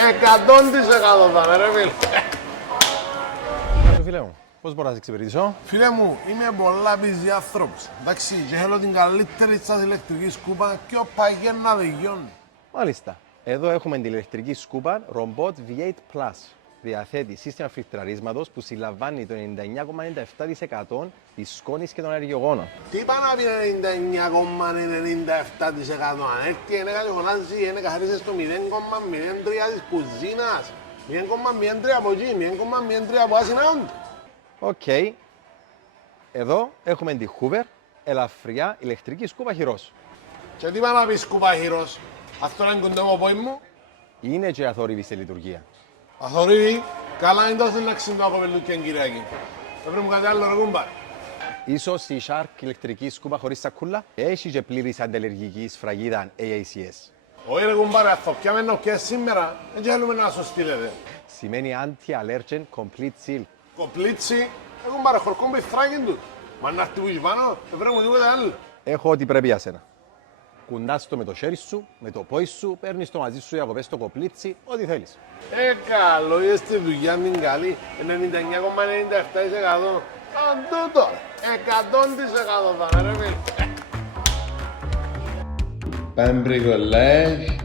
100% θα είναι ρε φίλε. Φίλε μου, πώς μπορώ να σε εξυπηρετήσω? Φίλε μου, είμαι πολλά busy άνθρωπος. Εντάξει, και θέλω την καλύτερη σας ηλεκτρική σκούπα και ο παγιές να δικαιώνει. Μάλιστα. Εδώ έχουμε την ηλεκτρική σκούπα Robot V8 Plus. Διαθέτει σύστημα φιλτραρίσματος που συλλαμβάνει το 99,97% της σκόνης και των αεριογόνων. Τι πάει να πει 99,97% αν έρθει είναι κάτι φωνάζει, είναι καθαρίσες στο 0,03 της κουζίνας. 0,03 από εκεί, 0,03 από άσυναόνται. Οκ. Εδώ έχουμε τη Hoover, ελαφριά ηλεκτρική σκούπα χειρός. Και τι πάει να πει σκούπα χειρός, αυτό είναι κοντό πόη μου. Είναι και αθόρυβη σε λειτουργία. Αθωρίδη, καλά είναι τόσο να ξυντώ από πελούκιαν Κυριακή. Έφερε μου κάτι άλλο ρε κούμπα. Ίσως η Shark ηλεκτρική σκούπα χωρίς σακούλα έχει και πλήρης ανταλλεργική σφραγίδα AACS. Όχι ρε κούμπα ρε, αυτό πιάμε να πιέσει σήμερα, δεν θέλουμε να σου στείλετε. Σημαίνει Anti-Allergen Complete Seal. Κοπλίτσι, έχουν πάρε χορκόν πεθράκιν του. Μα να έρθει που είσαι πάνω, δεν πρέπει μου τίποτε άλλο. Έχω ό,τι πρέπει για σένα. Κουντάς το με το χέρι σου, με το πόη σου, παίρνεις το μαζί σου διακοπές στο κοπλίτσι, ό,τι θέλεις. Καλό, είσαι στη δουλειά την καλή, 99,97%. Αν τούτο, 100% θα είναι ρε φίλε. Πάμε μπρικολές.